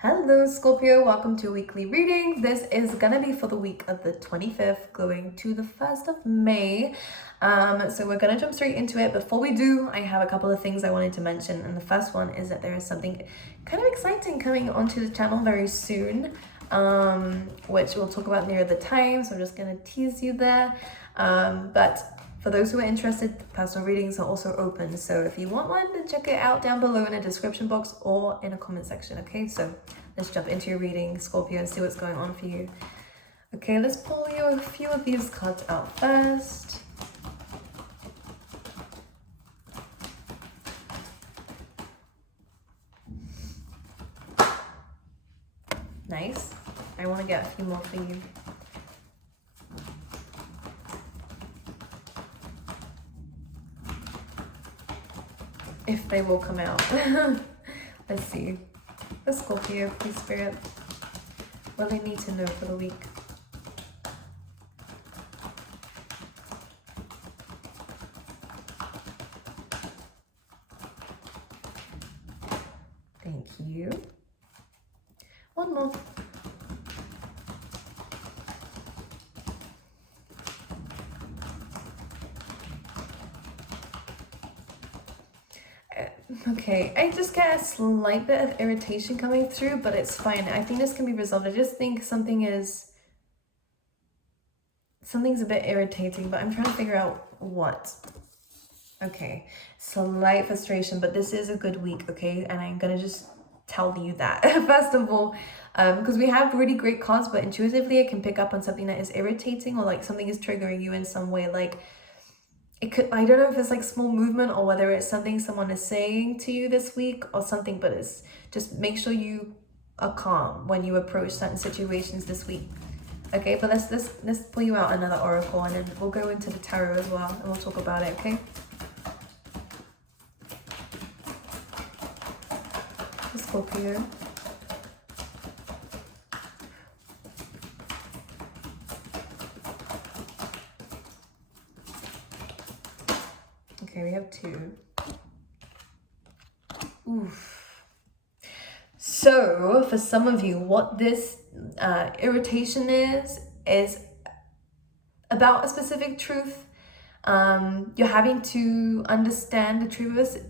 Hello Scorpio, welcome to a weekly reading. This is gonna be for the week of the 25th going to the 1st of May. So we're gonna jump straight into it. Before we do, I have a couple of things I wanted to mention, and the first one is that there is something kind of exciting coming onto the channel very soon, which we'll talk about near the time, so I'm just gonna tease you there. But for those who are interested, personal readings are also open. So if you want one, then check it out down below in the description box or in a comment section, okay? So let's jump into your reading, Scorpio, and see what's going on for you. Okay, let's pull you a few of these cards out first. Nice. I want to get a few more for you. If they will come out. Let's see. The Scorpio, please, Spirit. What do they need to know for the week? Thank you. One more. Okay, I just get a slight bit of irritation coming through, but it's fine. I think this can be resolved. I just think something's a bit irritating, but I'm trying to figure out what. Okay, slight frustration, but this is a good week, okay? And I'm gonna just tell you that first of all, because we have really great cards, but intuitively I can pick up on something that is irritating, or like something is triggering you in some way. Like it could, I don't know if it's like small movement or whether it's something someone is saying to you this week or something, but it's just make sure you are calm when you approach certain situations this week. Okay, but let's pull you out another oracle, and then we'll go into the tarot as well, and we'll talk about it, okay? Scorpio. Okay, we have two. Oof. So for some of you, what this irritation is about a specific truth. You're having to understand the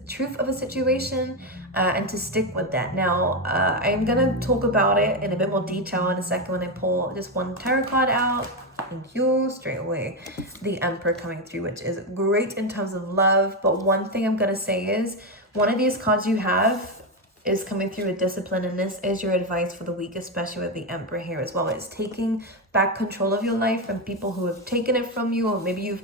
truth of a situation and to stick with that. Now, I'm gonna talk about it in a bit more detail in a second when I pull just one tarot card out. Thank you. Straight away, the Emperor coming through, which is great in terms of love. But one thing I'm gonna say is, one of these cards you have is coming through with discipline, and this is your advice for the week, especially with the Emperor here as well. It's taking back control of your life from people who have taken it from you, or maybe you've,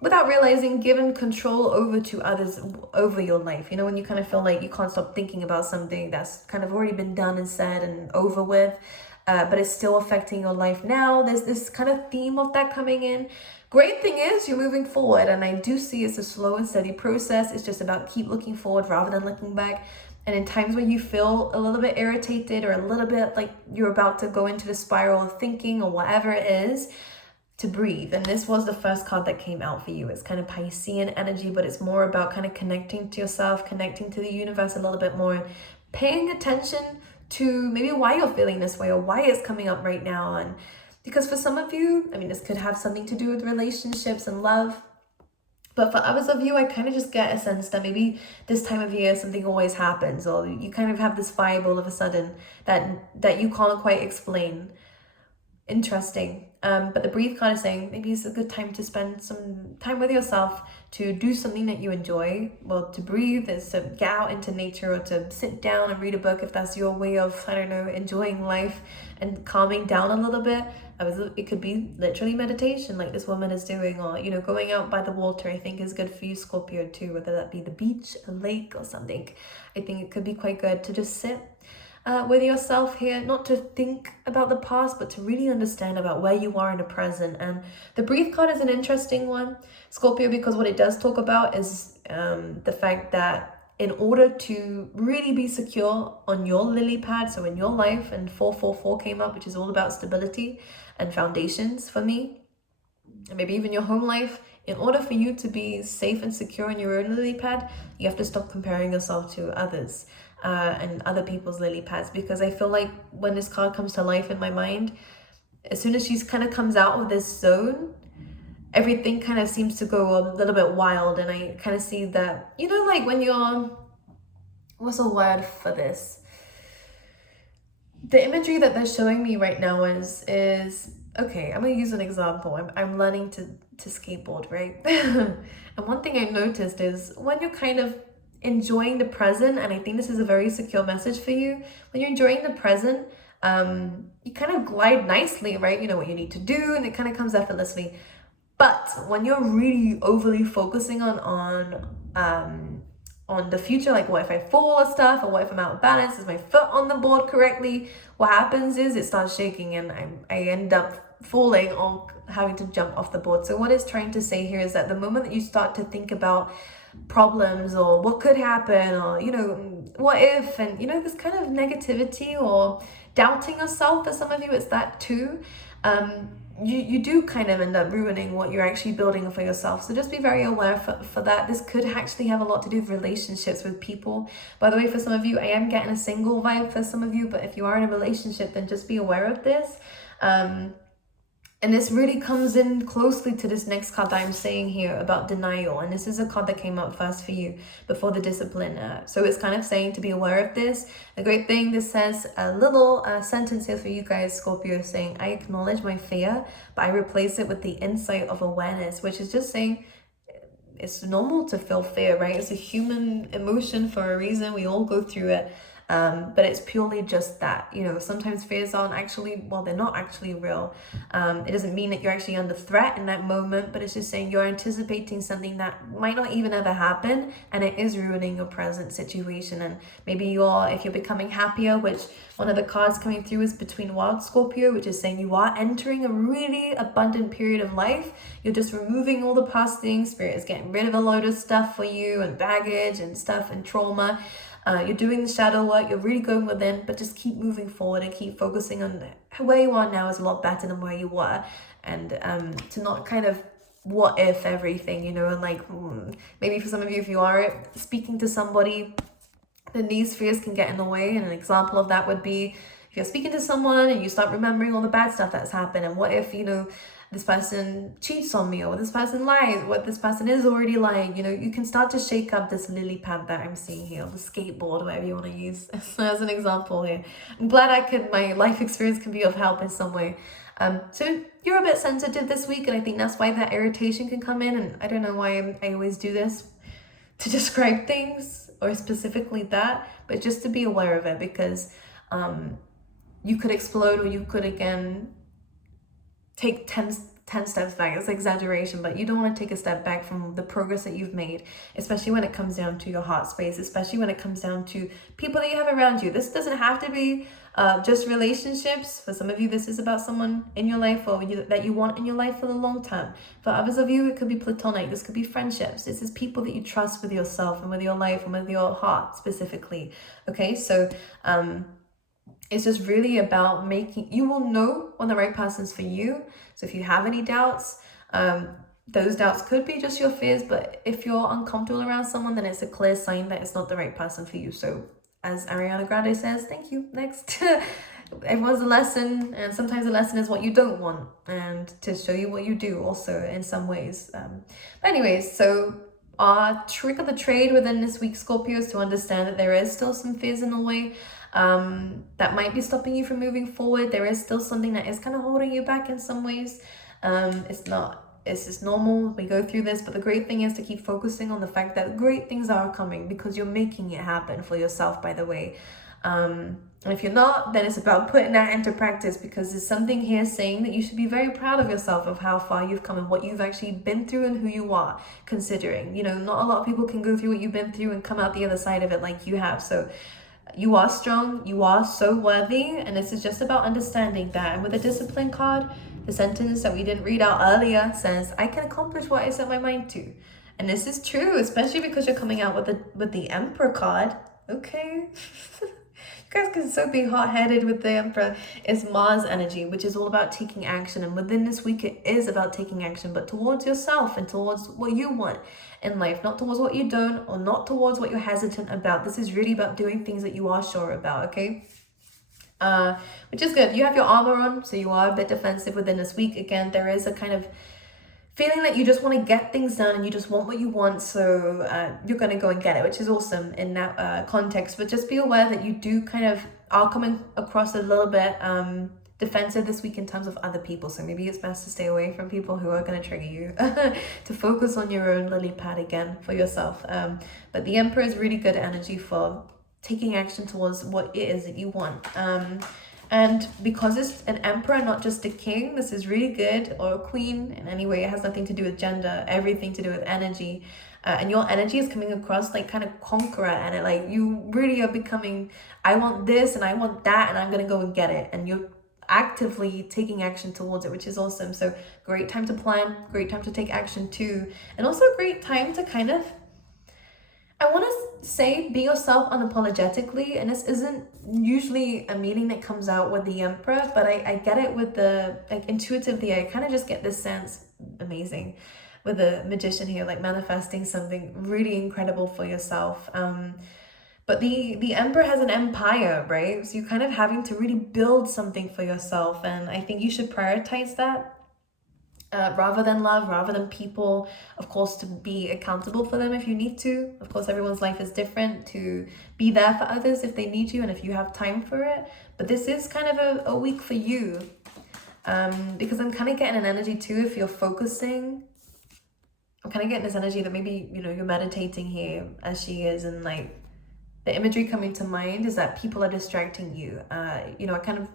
without realizing, given control over to others over your life. You know, when you kind of feel like you can't stop thinking about something that's kind of already been done and said and over with, but it's still affecting your life now. There's this kind of theme of that coming in. Great thing is you're moving forward, and I do see it's a slow and steady process. It's just about keep looking forward rather than looking back. And in times when you feel a little bit irritated or a little bit like you're about to go into the spiral of thinking or whatever it is, to breathe. And this was the first card that came out for you. It's kind of Piscean energy, but it's more about kind of connecting to yourself, connecting to the universe a little bit more, paying attention to maybe why you're feeling this way or why it's coming up right now. And because for some of you, I mean, this could have something to do with relationships and love. But for others of you, I kind of just get a sense that maybe this time of year something always happens, or you kind of have this vibe all of a sudden that you can't quite explain. Interesting. But the breathe card is saying maybe it's a good time to spend some time with yourself, to do something that you enjoy. Well, to breathe is to get out into nature, or to sit down and read a book if that's your way of, I don't know, enjoying life and calming down a little bit. It could be literally meditation like this woman is doing, or, you know, going out by the water. I think is good for you, Scorpio, too, whether that be the beach, a lake, or something. I think it could be quite good to just sit with yourself here, not to think about the past, but to really understand about where you are in the present. And the breathe card is an interesting one, Scorpio, because what it does talk about is the fact that in order to really be secure on your lily pad, so in your life, and 444 came up, which is all about stability and foundations for me, and maybe even your home life, in order for you to be safe and secure in your own lily pad, you have to stop comparing yourself to others. and other people's lily pads, because I feel like when this card comes to life in my mind, as soon as she kind of comes out of this zone, everything kind of seems to go a little bit wild. And I kind of see that, you know, like when you're, what's a word for this? The imagery that they're showing me right now is okay, I'm gonna use an example. I'm learning to skateboard, right? And one thing I noticed is when you're kind of enjoying the present, and I think this is a very secure message for you, when you're enjoying the present, you kind of glide nicely, right? You know what you need to do, and it kind of comes effortlessly. But when you're really overly focusing on the future, like what if I fall or stuff, or what if I'm out of balance, is my foot on the board correctly, what happens is it starts shaking and I end up falling or having to jump off the board. So what it's trying to say here is that the moment that you start to think about problems or what could happen, or, you know, what if, and, you know, this kind of negativity or doubting yourself, for some of you it's that too, you do kind of end up ruining what you're actually building for yourself. So just be very aware for that. This could actually have a lot to do with relationships with people. By the way, for some of you, I am getting a single vibe for some of you, but if you are in a relationship, then just be aware of this. And this really comes in closely to this next card that I'm saying here about denial. And this is a card that came up first for you before the discipline. So it's kind of saying to be aware of this. The great thing, this says a little sentence here for you guys, Scorpio, saying, I acknowledge my fear, but I replace it with the insight of awareness, which is just saying it's normal to feel fear, right? It's a human emotion for a reason. We all go through it. But it's purely just that, you know, sometimes fears aren't actually, well, they're not actually real. It doesn't mean that you're actually under threat in that moment, but it's just saying you're anticipating something that might not even ever happen, and it is ruining your present situation. And maybe if you're becoming happier, which one of the cards coming through is Between Wild, Scorpio, which is saying you are entering a really abundant period of life. You're just removing all the past things. Spirit is getting rid of a load of stuff for you, and baggage and stuff and trauma. You're doing the shadow work, you're really going within, but just keep moving forward and keep focusing on where you are now is a lot better than where you were. And to not kind of what if everything, you know, and like maybe for some of you, if you are speaking to somebody, then these fears can get in the way. And an example of that would be if you're speaking to someone and you start remembering all the bad stuff that's happened, and what if, you know, this person cheats on me, or this person lies, what this person is already lying, you know, you can start to shake up this lily pad that I'm seeing here, or the skateboard, whatever you want to use as an example here. I'm glad my life experience can be of help in some way. So you're a bit sensitive this week, and I think that's why that irritation can come in. And I don't know why I always do this to describe things, or specifically that, but just to be aware of it, because you could explode, or you could again take 10 steps back. It's exaggeration, but you don't want to take a step back from the progress that you've made, especially when it comes down to your heart space, especially when it comes down to people that you have around you. This doesn't have to be just relationships. For some of you, this is about someone in your life, or that you want in your life for the long term. For others of you, it could be platonic. This could be friendships. This is people that you trust with yourself and with your life and with your heart specifically. Okay, so it's just really about you will know when the right person's for you. So if you have any doubts, those doubts could be just your fears, but if you're uncomfortable around someone, then it's a clear sign that it's not the right person for you. So as Ariana Grande says, thank you, next. Everyone's a lesson, and sometimes the lesson is what you don't want, and to show you what you do also in some ways. But anyways, so our trick of the trade within this week, Scorpio, is to understand that there is still some fears in the way that might be stopping you from moving forward. There is still something that is kind of holding you back in some ways. It's just normal, we go through this, but the great thing is to keep focusing on the fact that great things are coming, because you're making it happen for yourself, by the way. And if you're not, then it's about putting that into practice, because there's something here saying that you should be very proud of yourself, of how far you've come and what you've actually been through and who you are, considering, you know, not a lot of people can go through what you've been through and come out the other side of it like you have. So you are strong, you are so worthy, and this is just about understanding that. And with the discipline card, the sentence that we didn't read out earlier says, I can accomplish what I set my mind to. And this is true, especially because you're coming out with the Emperor card. Okay. You guys can so be hot-headed with the Emperor. It's Mars energy, which is all about taking action. And within this week, it is about taking action, but towards yourself and towards what you want in life, not towards what you don't, or not towards what you're hesitant about. This is really about doing things that you are sure about, okay? Which is good. You have your armor on, so you are a bit defensive within this week. Again, there is a kind of feeling that you just want to get things done and you just want what you want, so you're going to go and get it, which is awesome in that context. But just be aware that you do kind of are coming across a little bit defensive this week in terms of other people, so maybe it's best to stay away from people who are going to trigger you to focus on your own lily pad again for yourself. But the Emperor is really good energy for taking action towards what it is that you want. And because it's an emperor, not just a king, this is really good, or a queen in any way. It has nothing to do with gender, everything to do with energy. And your energy is coming across like kind of conqueror, and it like you really are becoming, I want this and I want that and I'm gonna go and get it. And you're actively taking action towards it, which is awesome. So great time to plan, great time to take action too. And also a great time to kind of, I want to say, be yourself unapologetically. And this isn't usually a meaning that comes out with the Emperor, but I get it with the, like, intuitively, I kind of just get this sense, amazing, with the Magician here, like manifesting something really incredible for yourself. But the Emperor has an empire, right? So you're kind of having to really build something for yourself. And I think you should prioritize that. Rather than love, rather than people, of course, to be accountable for them if you need to. Of course, everyone's life is different, to be there for others if they need you and if you have time for it. But this is kind of a week for you, because I'm kind of getting an energy too, if you're focusing, I'm kind of getting this energy that maybe, you know, you're meditating here as she is, and like the imagery coming to mind is that people are distracting you. You know, I kind of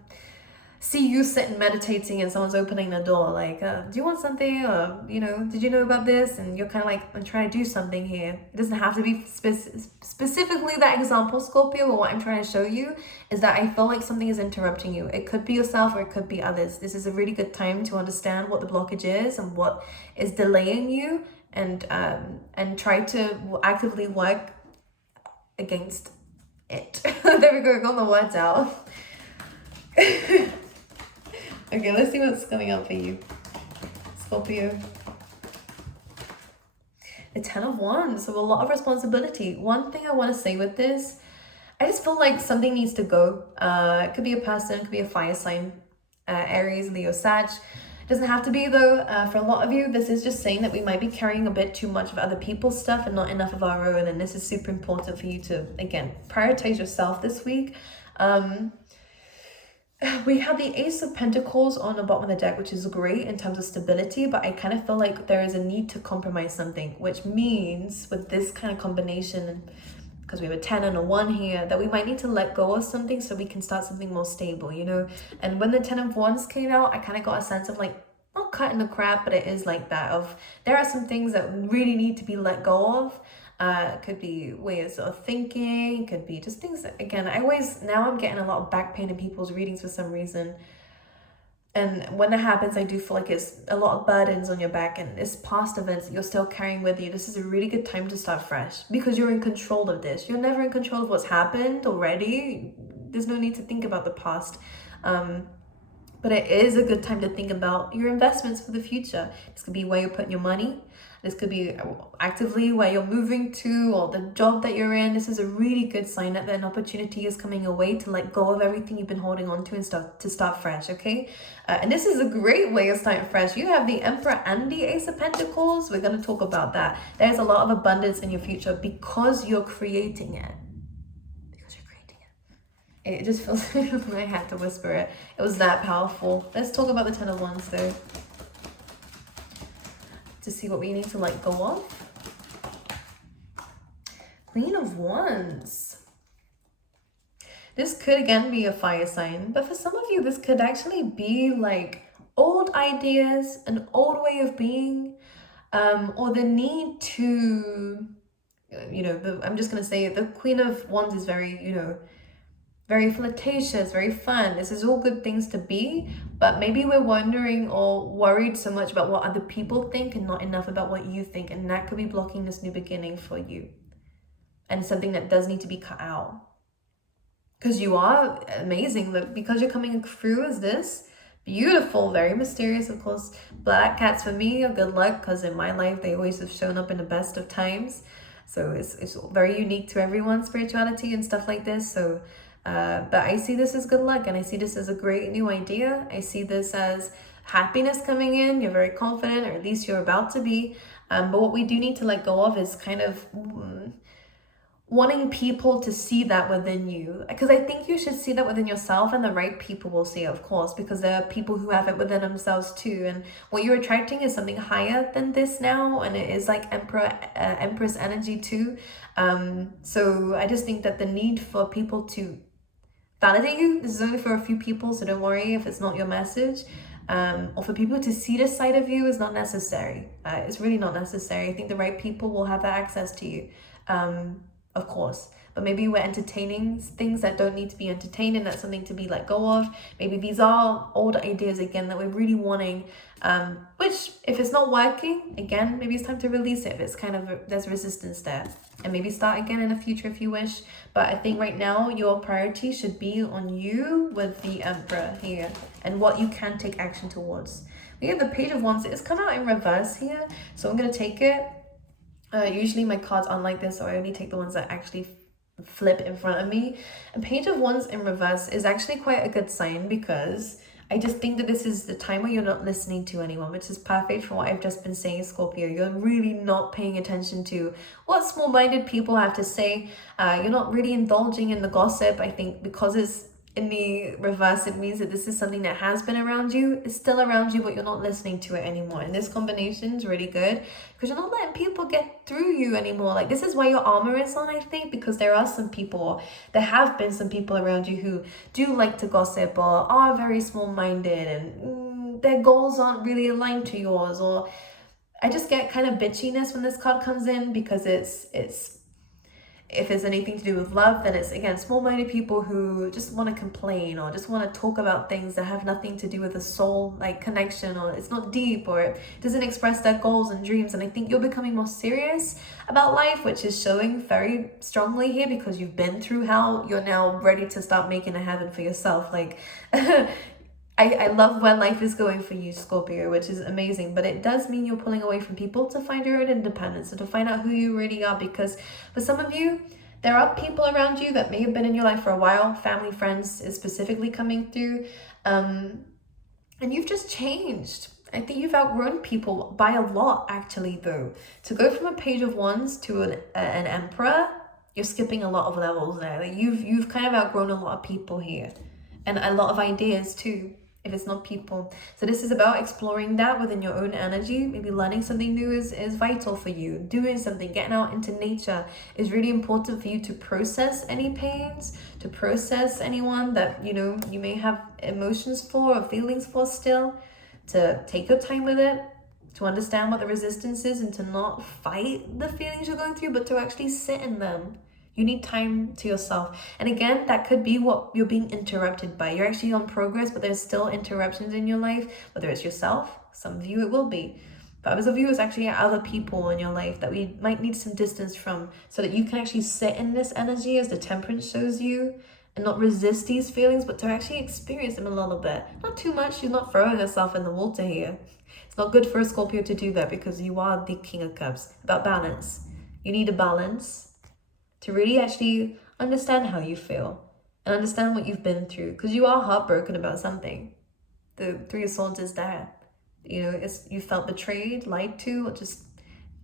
see you sitting meditating and someone's opening the door like, do you want something? Or, you know, did you know about this? And you're kind of like, I'm trying to do something here. It doesn't have to be specifically that example, Scorpio, but what I'm trying to show you is that I feel like something is interrupting you. It could be yourself or it could be others. This is a really good time to understand what the blockage is and what is delaying you, and try to actively work against it. There we go, got the words out. Okay, let's see what's coming up for you, Scorpio. The 10 of Wands, so a lot of responsibility. One thing I want to say with this, I just feel like something needs to go. It could be a person, it could be a fire sign, Aries, Leo, Sag. It doesn't have to be though. For a lot of you, this is just saying that we might be carrying a bit too much of other people's stuff and not enough of our own. And this is super important for you to, again, prioritize yourself this week. We have the Ace of Pentacles on the bottom of the deck, which is great in terms of stability, but I kind of feel like there is a need to compromise something, which means with this kind of combination, because we have a 10 and a 1 here, that we might need to let go of something so we can start something more stable, you know? And when the 10 of Wands came out, I kind of got a sense of like, not cutting the crap, but it is like that of, there are some things that really need to be let go of. It could be ways of thinking, it could be just things that, again, now I'm getting a lot of back pain in people's readings for some reason. And when that happens, I do feel like it's a lot of burdens on your back and it's past events that you're still carrying with you. This is a really good time to start fresh because you're in control of this. You're never in control of what's happened already. There's no need to think about the past. But it is a good time to think about your investments for the future. This could be where you're putting your money. This could be actively where you're moving to, or the job that you're in. This is a really good sign that an opportunity is coming your way to let go of everything you've been holding on to and start fresh, okay? And this is a great way of starting fresh. You have the Emperor and the Ace of Pentacles. We're going to talk about that. There's a lot of abundance in your future because you're creating it. It just feels like I had to whisper it. It was that powerful. Let's talk about the 10 of Wands though, to see what we need to let go of. Queen of Wands. This could again be a fire sign, but for some of you, this could actually be like old ideas, an old way of being, or the need to, you know, I'm just going to say it, the Queen of Wands is very, you know, very flirtatious, very fun. This is all good things to be, but maybe we're wondering or worried so much about what other people think and not enough about what you think, and that could be blocking this new beginning for you. And something that does need to be cut out. because you are amazing. Look, because you're coming through as this beautiful, very mysterious, of course. Black cats for me are good luck, because in my life they always have shown up in the best of times. So it's very unique to everyone's spirituality and stuff like this. So but I see this as good luck, and I see this as a great new idea. I see this as happiness coming in. You're very confident, or at least you're about to be. But what we do need to let go of is kind of wanting people to see that within you, because I think you should see that within yourself, and the right people will see it, of course, because there are people who have it within themselves too. And what you're attracting is something higher than this now, and it is like empress energy too. So I just think that the need for people to validate you, this is only for a few people, so don't worry if it's not your message. Or for people to see this side of you is not necessary. It's really not necessary. I think the right people will have that access to you. Of course, but maybe we're entertaining things that don't need to be entertained, and that's something to be let go of. Maybe these are old ideas again that we're really wanting, which if it's not working, again, maybe it's time to release it if it's kind of there's resistance there, and maybe start again in the future if you wish. But I think right now your priority should be on you with the Emperor here and what you can take action towards. We have the Page of Wands. It's come out in reverse here, so I'm going to take it. Usually my cards aren't like this, so I only take the ones that actually flip in front of me. And Page of Wands in reverse is actually quite a good sign, because I just think that this is the time where you're not listening to anyone, which is perfect for what I've just been saying, Scorpio. You're really not paying attention to what small-minded people have to say. You're not really indulging in the gossip. I think because it's in the reverse, it means that this is something that has been around you. It's still around you, but you're not listening to it anymore. And this combination is really good, because you're not letting people get through you anymore. Like, this is why your armor is on, I think, because there are some people, there have been some people around you who do like to gossip, or are very small-minded, and their goals aren't really aligned to yours. Or I just get kind of bitchiness when this card comes in, because it's if it's anything to do with love, then it's, again, small-minded people who just want to complain, or just want to talk about things that have nothing to do with a soul like connection, or it's not deep, or it doesn't express their goals and dreams. And I think you're becoming more serious about life, which is showing very strongly here, because you've been through hell. You're now ready to start making a heaven for yourself. Like I love where life is going for you, Scorpio, which is amazing. But it does mean you're pulling away from people to find your own independence, and to find out who you really are. Because for some of you, there are people around you that may have been in your life for a while. Family, friends is specifically coming through. And you've just changed. I think you've outgrown people by a lot, actually, though. To go from a Page of Wands to an Emperor, you're skipping a lot of levels there. Like, you've kind of outgrown a lot of people here. And a lot of ideas, too, if it's not people. So this is about exploring that within your own energy. Maybe learning something new is vital for you. Doing something, getting out into nature is really important for you to process any pains, to process anyone that, you know, you may have emotions for or feelings for still, to take your time with it, to understand what the resistance is, and to not fight the feelings you're going through, but to actually sit in them. You need time to yourself. And again, that could be what you're being interrupted by. You're actually on progress, but there's still interruptions in your life, whether it's yourself, some of you it will be. But others of you, it's actually other people in your life that we might need some distance from, so that you can actually sit in this energy as the Temperance shows you, and not resist these feelings, but to actually experience them a little bit. Not too much. You're not throwing yourself in the water here. It's not good for a Scorpio to do that, because you are the King of Cups. About balance. You need a balance to really actually understand how you feel and understand what you've been through, because you are heartbroken about something. The Three of Swords is there. You know, you felt betrayed, lied to, or just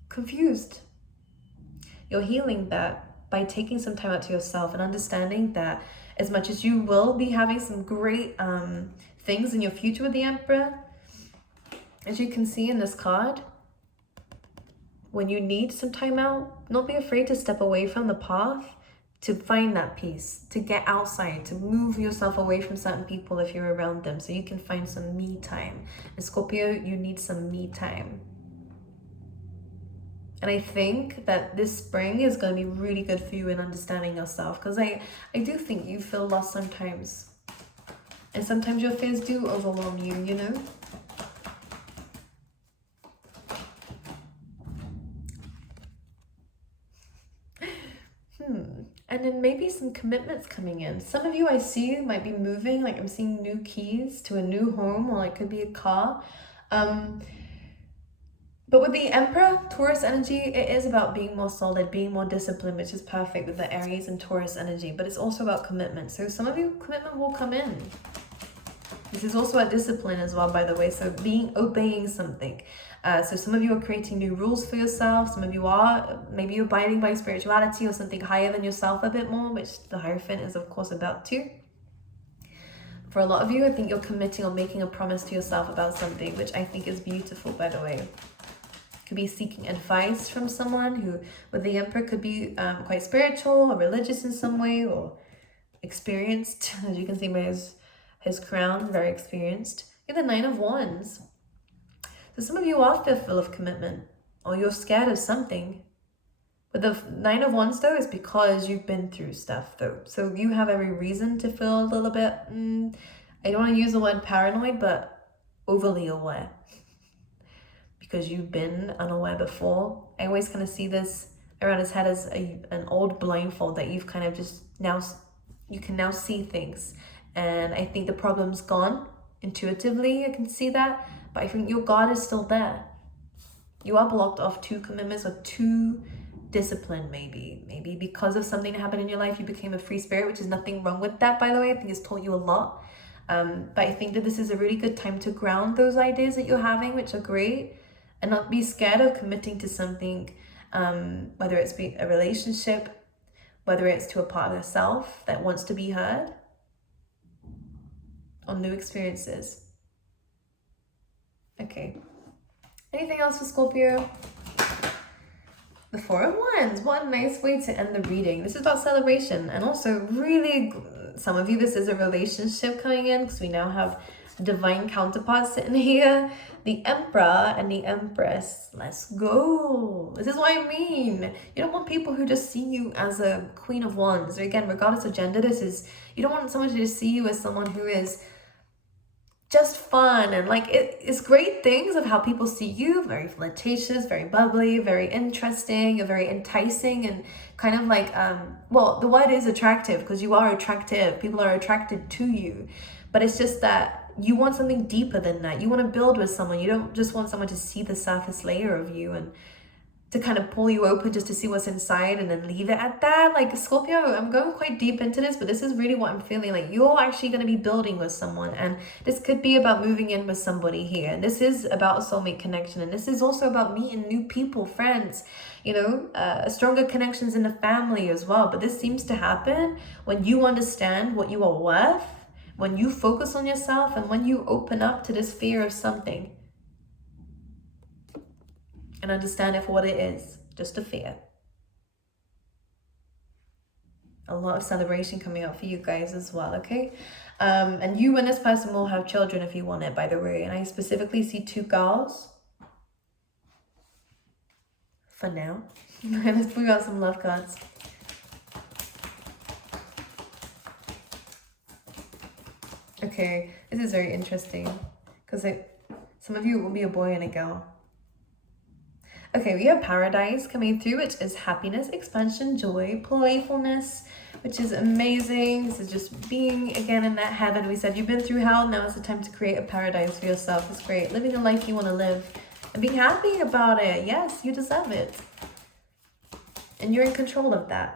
confused. You're healing that by taking some time out to yourself and understanding that as much as you will be having some great things in your future with the Emperor, as you can see in this card, when you need some time out, not be afraid to step away from the path, to find that peace, to get outside, to move yourself away from certain people if you're around them, so you can find some me time. And Scorpio, you need some me time. And I think that this spring is going to be really good for you in understanding yourself, because I do think you feel lost sometimes. And sometimes your fears do overwhelm you, you know? And then maybe some commitments coming in. Some of you I see might be moving, like I'm seeing new keys to a new home, or it could be a car. But with the Emperor, Taurus energy, it is about being more solid, being more disciplined, which is perfect with the Aries and Taurus energy. But it's also about commitment. So some of you, commitment will come in. This is also about discipline as well, by the way. So obeying something. So some of you are creating new rules for yourself. Some of you are maybe abiding by spirituality or something higher than yourself a bit more, which the Hierophant is of course about too. For a lot of you, I think you're committing or making a promise to yourself about something, which I think is beautiful, by the way. Could be seeking advice from someone who, with the Emperor, could be quite spiritual or religious in some way, or experienced. As you can see by his crown, very experienced. You have the Nine of Wands. So some of you are fearful of commitment, or you're scared of something. But the Nine of Wands, though, is because you've been through stuff, though. So you have every reason to feel a little bit, I don't want to use the word paranoid, but overly aware. Because you've been unaware before. I always kind of see this around his head as an old blindfold that you've kind of just now, you can now see things. And I think the problem's gone intuitively, I can see that. But I think your guard is still there. You are blocked off too commitments or too discipline, maybe because of something that happened in your life. You became a free spirit, which is nothing wrong with that, by the way. I think it's taught you a lot. But I think that this is a really good time to ground those ideas that you're having, which are great. And not be scared of committing to something, whether it's a relationship, whether it's to a part of yourself that wants to be heard, or new experiences. Okay. Anything else for Scorpio? The Four of Wands. What a nice way to end the reading. This is about celebration. And also really, some of you, this is a relationship coming in, because we now have divine counterparts sitting here. The Emperor and the Empress. Let's go. This is what I mean. You don't want people who just see you as a Queen of Wands. Or again, regardless of gender, you don't want someone to just see you as someone who is just fun and like it's great things of how people see you. Very flirtatious, very bubbly, very interesting, very enticing, and kind of like well, the word is attractive, because you are attractive. People are attracted to you. But it's just that you want something deeper than that. You want to build with someone. You don't just want someone to see the surface layer of you and to kind of pull you open just to see what's inside and then leave it at that. Like Scorpio, I'm going quite deep into this, but this is really what I'm feeling. Like you're actually going to be building with someone, and this could be about moving in with somebody here. And this is about a soulmate connection. And this is also about meeting new people, friends, you know, stronger connections in the family as well. But this seems to happen when you understand what you are worth, when you focus on yourself, and when you open up to this fear of something and understand it for what it is, just a fear. A lot of celebration coming up for you guys as well, okay? And you and this person will have children if you want it, by the way. And I specifically see 2 girls. For now. Let's bring out some love cards. Okay, this is very interesting, because some of you will be a boy and a girl. Okay, we have Paradise coming through, which is happiness, expansion, joy, playfulness, which is amazing. This is just being, again, in that heaven. We said you've been through hell, now it's the time to create a paradise for yourself. It's great. Living the life you want to live and being happy about it. Yes, you deserve it. And you're in control of that.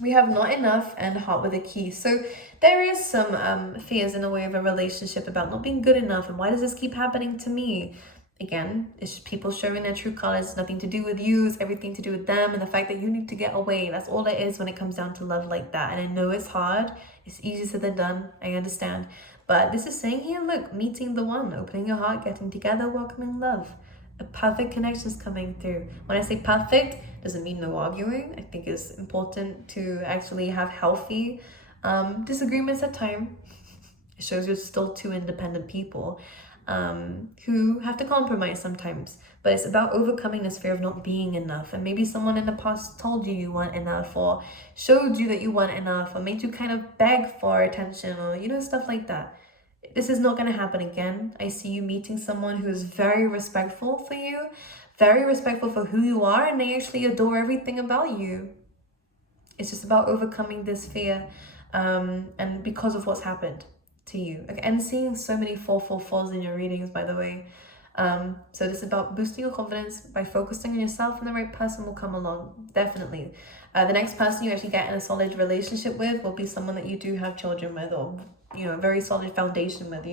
We have not enough and heart with a key. So there is some fears in the way of a relationship about not being good enough. And why does this keep happening to me? Again, it's people showing their true colors. Nothing to do with you. It's everything to do with them and the fact that you need to get away. That's all it is when it comes down to love like that. And I know it's hard. It's easier said than done. I understand. But this is saying here, look, meeting the one, opening your heart, getting together, welcoming love. A perfect connection is coming through. When I say perfect, doesn't mean no arguing. I think it's important to actually have healthy disagreements at times. It shows you're still 2 independent people who have to compromise sometimes. But it's about overcoming this fear of not being enough. And maybe someone in the past told you you weren't enough, or showed you that you weren't enough, or made you kind of beg for attention, or, you know, stuff like that. This is not going to happen again. I see you meeting someone who is very respectful for you, very respectful for who you are, and they actually adore everything about you. It's just about overcoming this fear, and because of what's happened to you. Okay, and seeing so many 444s in your readings, by the way. So this is about boosting your confidence by focusing on yourself, and the right person will come along, definitely. The next person you actually get in a solid relationship with will be someone that you do have children with, or a very solid foundation with.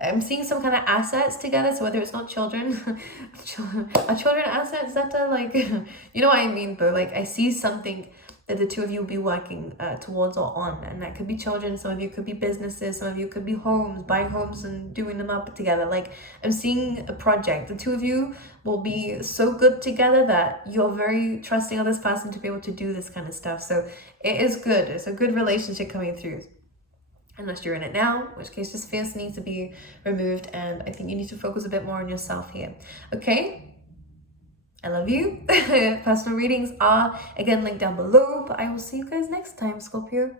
I'm seeing some kind of assets together, so whether it's not children are children assets that are like you know what I mean, but like I see something that the two of you will be working towards or on, and that could be children, some of you could be businesses, some of you could be homes, buying homes and doing them up together. Like I'm seeing a project. The two of you will be so good together that you're very trusting of this person to be able to do this kind of stuff. So it is good. It's a good relationship coming through. Unless you're in it now, in which case this fear needs to be removed, and I think you need to focus a bit more on yourself here. Okay? I love you. Personal readings are again linked down below, but I will see you guys next time, Scorpio.